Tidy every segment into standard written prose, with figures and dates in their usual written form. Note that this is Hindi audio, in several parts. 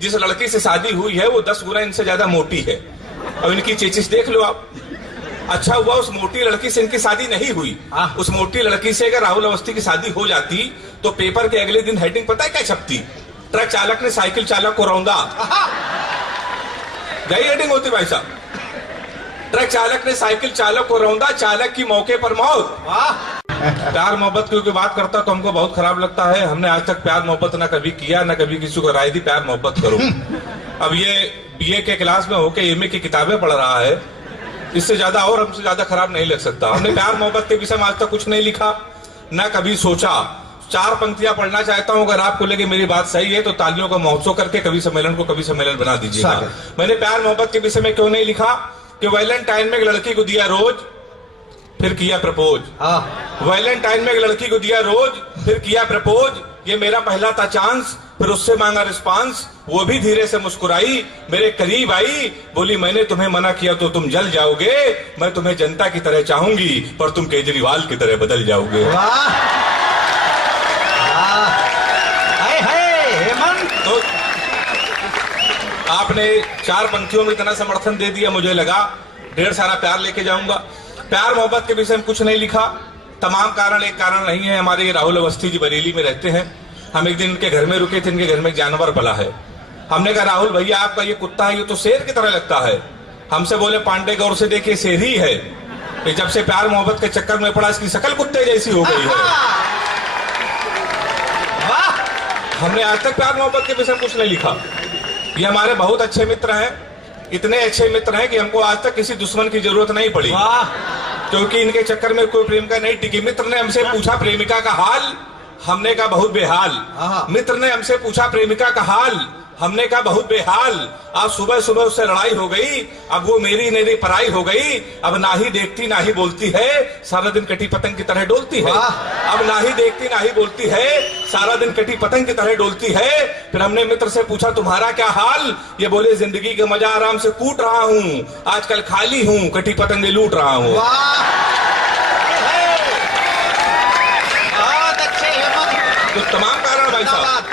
जिस लड़की से शादी हुई है वो 10 गुना इनसे ज्यादा मोटी है। अब इनकी चेचिस देख लो आप। अच्छा हुआ उस मोटी लड़की से इनकी शादी नहीं हुई। उस मोटी लड़की से अगर राहुल अवस्थी की शादी हो जाती तो पेपर के अगले दिन हेडिंग पता है क्या छपती? ट्रक चालक ने साइकिल चालक को रौंदा। यही हेडिंग होती भाई साहब। ट्रक चालक ने साइकिल चालक को रौंदा, चालक की मौके पर मौत। प्यार मोहब्बत की बात करता तो हमको बहुत खराब लगता है। हमने आज तक प्यार मोहब्बत ना कभी किया, ना कभी किसी को राय दी प्यार मोहब्बत करो। अब ये बीए के क्लास में होके एमए की किताबें पढ़ रहा है, इससे ज्यादा और हमसे ज्यादा खराब नहीं लग सकता। हमने प्यार मोहब्बत के विषय में आज तक कुछ नहीं लिखा, ना कभी सोचा। 4 पंक्तियां पढ़ना चाहता हूं, अगर आपको लगे मेरी बात सही है तो तालियों का महोत्सव करके कवि सम्मेलन को कवि सम्मेलन बना दीजिएगा। मैंने प्यार मोहब्बत के विषय में क्यों नहीं लिखा कि वैलेंटाइन में एक लड़की को दिया रोज, फिर किया प्रपोज। वैलेंटाइन में एक लड़की को दिया रोज, फिर किया प्रपोज। ये मेरा पहला था चांस, फिर उससे मांगा रिस्पांस। वो भी धीरे से मुस्कुराई, मेरे करीब आई, बोली मैंने तुम्हें मना किया तो तुम जल जाओगे। मैं तुम्हें जनता की तरह चाहूंगी पर तुम केजरीवाल की तरह बदल जाओगे। तो आपने 4 पंक्तियों में इतना समर्थन दे दिया, मुझे लगा ढेर सारा प्यार लेके जाऊंगा। प्यार मोहब्बत के विषय में कुछ नहीं लिखा। तमाम कारण एक कारण नहीं है। हमारे ये राहुल अवस्थी जी बरेली में रहते हैं। हम एक दिन इनके घर में रुके थे, इनके घर में एक जानवर पला है। हमने कहा राहुल भैया आपका ये कुत्ता है, ये तो शेर की तरह लगता है। हमसे बोले पांडे गौर से देखिए शेर ही है, कि जब से प्यार मोहब्बत के चक्कर में पड़ा इसकी शक्ल कुत्ते जैसी हो गई है। हमने आज तक प्यार मोहब्बत के विषय में कुछ नहीं लिखा। ये हमारे बहुत अच्छे मित्र हैं, इतने अच्छे मित्र हैं कि हमको आज तक किसी दुश्मन की जरूरत नहीं पड़ी, क्योंकि इनके चक्कर में कोई प्रेमिका नहीं टिकी। मित्र ने हमसे पूछा प्रेमिका का हाल, हमने कहा बहुत बेहाल। मित्र ने हमसे पूछा प्रेमिका का हाल, हमने कहा बहुत बेहाल। आज सुबह सुबह उससे लड़ाई हो गई, अब वो मेरी मेरी पराई हो गई। अब ना ही देखती ना ही बोलती है, सारा दिन कटी पतंग की तरह डोलती है। अब ना ही देखती ना ही बोलती है, सारा दिन कटी पतंग की तरह डोलती है। फिर हमने मित्र से पूछा तुम्हारा क्या हाल? ये बोले जिंदगी का मजा आराम से कूट रहा हूँ, आजकल खाली हूँ, कटी पतंगे लूट रहा हूँ। तो तमाम कारण भाई साहब,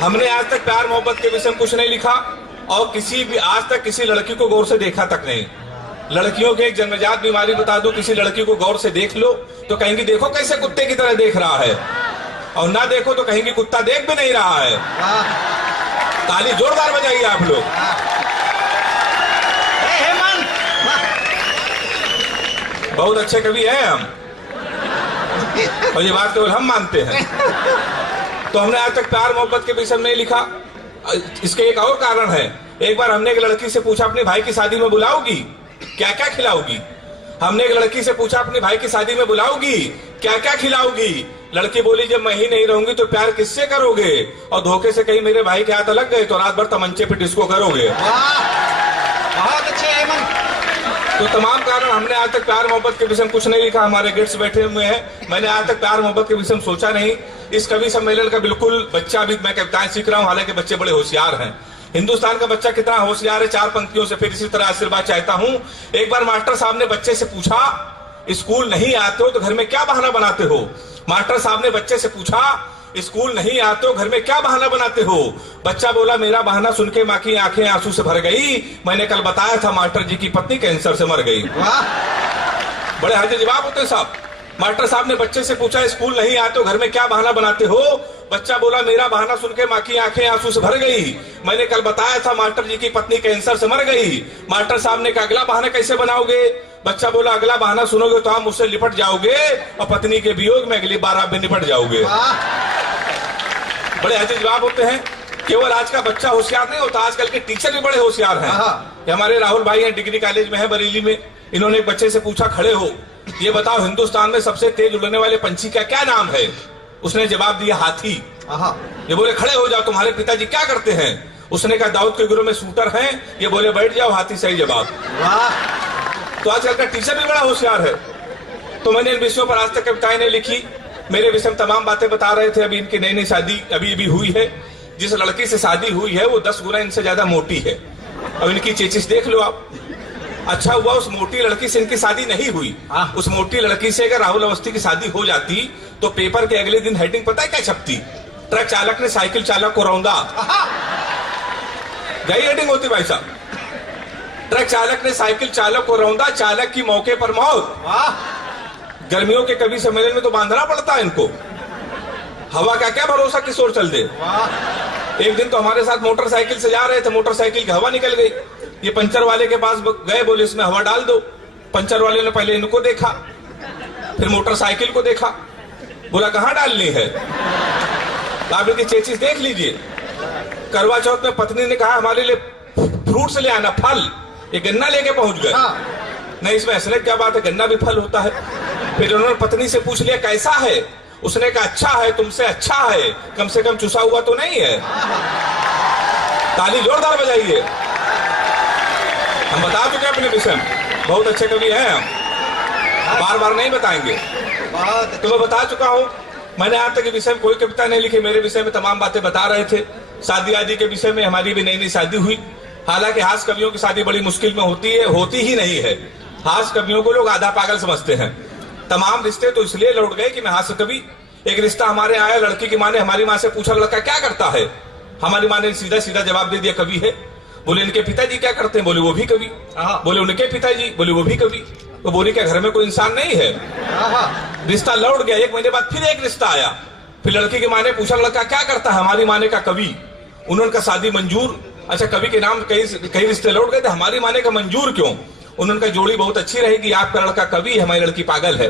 हमने आज तक प्यार मोहब्बत के विषय में कुछ नहीं लिखा और किसी भी आज तक किसी लड़की को गौर से देखा तक नहीं। लड़कियों की एक जन्मजात बीमारी बता दो, किसी लड़की को गौर से देख लो तो कहेंगी देखो कैसे कुत्ते की तरह देख रहा है, और ना देखो तो कहेंगी कुत्ता देख भी नहीं रहा है। ताली जोरदार बजाइए आप लोग। बहुत अच्छे कवि हैं हम, और ये बात केवल हम मानते हैं। तो हमने आज तक प्यार मोहब्बत के विषय में नहीं लिखा। इसके एक और कारण है। एक बार हमने एक लड़की से पूछा अपने भाई की शादी में बुलाओगी, क्या क्या खिलाओगी? हमने एक लड़की से पूछा अपने भाई की शादी में बुलाओगी, क्या क्या खिलाओगी? लड़की बोली जब मैं ही नहीं रहूंगी तो प्यार किससे करोगे? और धोखे से कहीं मेरे भाई के हाथ लग गए तो रात भर तमंचे पे डिस्को करोगे। बहुत अच्छे हेमंत। तो तमाम कारण हमने आज तक प्यार मोहब्बत के विषय में कुछ नहीं लिखा। हमारे गेट्स बैठे हुए हैं, मैंने आज तक प्यार मोहब्बत के विषय में सोचा नहीं। इस कवि सम्मेलन का बिल्कुल बच्चा भी मैं कविताएं सीख रहा हूं, हालांकि बच्चे बड़े होशियार हैं। हिंदुस्तान का बच्चा कितना होशियार है, 4 पंक्तियों से फिर इसी तरह आशीर्वाद चाहता हूं। एक बार मास्टर साहब ने बच्चे से पूछा स्कूल नहीं आते हो तो घर में क्या बहाना बनाते हो? मास्टर साहब ने बच्चे से पूछा स्कूल नहीं आते हो घर में क्या बहाना बनाते हो? बच्चा बोला मेरा बहाना सुन के माँ की आंखें आंसू से भर गई, मैंने कल बताया था मास्टर जी की पत्नी कैंसर से मर गई। बड़े हज जवाब होते साहब। मास्टर साहब ने बच्चे से पूछा स्कूल नहीं आते हो घर में क्या बहाना बनाते हो? बच्चा बोला मेरा बहाना सुन के माँ की आंखें आंसू से भर गई, मैंने कल बताया था मास्टर जी की पत्नी कैंसर से मर गई। मास्टर साहब ने कहा अगला बहाना कैसे बनाओगे? बच्चा बोला अगला बहाना सुनोगे तो आप मुझसे लिपट जाओगे और पत्नी के वियोग में अगली बार आप भी निपट जाओगे। बड़े अच्छे जवाब होते हैं। केवल आज का बच्चा होशियार नहीं होता, आजकल के टीचर भी बड़े होशियार हैं। हमारे राहुल भाई हैं, डिग्री कॉलेज में है बरेली में। इन्होंने एक बच्चे से पूछा खड़े हो ये बताओ हिंदुस्तान में सबसे तेज उड़ने वाले पंछी का क्या नाम है? उसने जवाब दिया हाथी। ये बोले खड़े हो जाओ तुम्हारे पिताजी क्या करते हैं? उसने कहा दाऊद के गुरु में शूटर हैं। ये बोले बैठ जाओ हाथी सही जवाब। तो आजकल का टीचर भी बड़ा होशियार है। तो मैंने इन विषयों पर आज तक कविताएं नहीं लिखी। मेरे विषय में तमाम बातें बता रहे थे। अभी इनकी नई नई शादी अभी हुई है। जिस लड़की से शादी हुई है वो 10 गुना इनसे ज्यादा मोटी है। अब इनकी चेचिस देख लो आप। अच्छा हुआ उस मोटी लड़की से इनकी शादी नहीं हुई। उस मोटी लड़की से अगर राहुल अवस्थी की शादी हो जाती तो पेपर के अगले दिन हेडिंग पता है क्या छपती? ट्रक चालक ने साइकिल चालक को रौंदा। यही हेडिंग होती भाई साहब। ट्रक चालक ने साइकिल चालक को रौंदा, चालक की मौके पर मौत। गर्मियों के कवि सम्मेलन में तो बांधना पड़ता है इनको, हवा का क्या भरोसा किस ओर चल दे। एक दिन तो हमारे साथ मोटरसाइकिल से जा रहे थे, मोटरसाइकिल की हवा निकल गई। ये पंचर वाले के पास गए, बोले इसमें हवा डाल दो। पंचर वाले ने पहले इनको देखा, फिर मोटरसाइकिल को देखा, बोला कहां डालनी है। आप इनकी चेचिस देख लीजिए। करवा चौथ में पत्नी ने कहा हमारे लिए फ्रूट्स ले आना, फल। ये गन्ना लेके पहुंच गए। नहीं, इसमें असलियत क्या बात है, गन्ना भी फल होता है। फिर उन्होंने पत्नी से पूछ लिया कैसा है, उसने कहा अच्छा है, तुमसे अच्छा है, कम से कम चुसा हुआ तो नहीं है। ताली जोरदार बजाइए। हम बता चुके अपने विषय में, बहुत अच्छे कवि हैं हम, बार बार नहीं बताएंगे। तो मैं बता चुका हूं, मैंने आज तक विषय में कोई कविता नहीं लिखी। मेरे विषय में तमाम बातें बता रहे थे। शादी आदि के विषय में हमारी भी नई नई शादी हुई। हालांकि हास्य कवियों की शादी बड़ी मुश्किल में होती है, होती ही नहीं है। हास्य कवियों को लोग आधा पागल समझते हैं। तमाम रिश्ते तो इसलिए लौट गए कि मैं हास्य कवि। एक रिश्ता हमारे आया, लड़की की माँ ने हमारी माँ से पूछा लड़का क्या करता है। हमारी माँ ने सीधा सीधा जवाब दे दिया कवि है। बोले इनके पिताजी क्या करते हैं, बोले वो भी कवि। बोले उनके पिताजी, बोले वो भी कवि। तो बोली क्या घर में कोई इंसान नहीं है। रिश्ता लौट गया। एक महीने बाद फिर एक रिश्ता आया। फिर लड़की की माँ ने पूछा लड़का क्या करता है, हमारी माँ ने कहा कवि। उन्होंने कहा शादी मंजूर। अच्छा, कवि के नाम कई रिश्ते लौट गए थे, हमारी माँ ने कहा मंजूर क्यों। उन्होंने कहा जोड़ी बहुत अच्छी रहेगी, आपका लड़का कवि है, हमारी लड़की पागल है।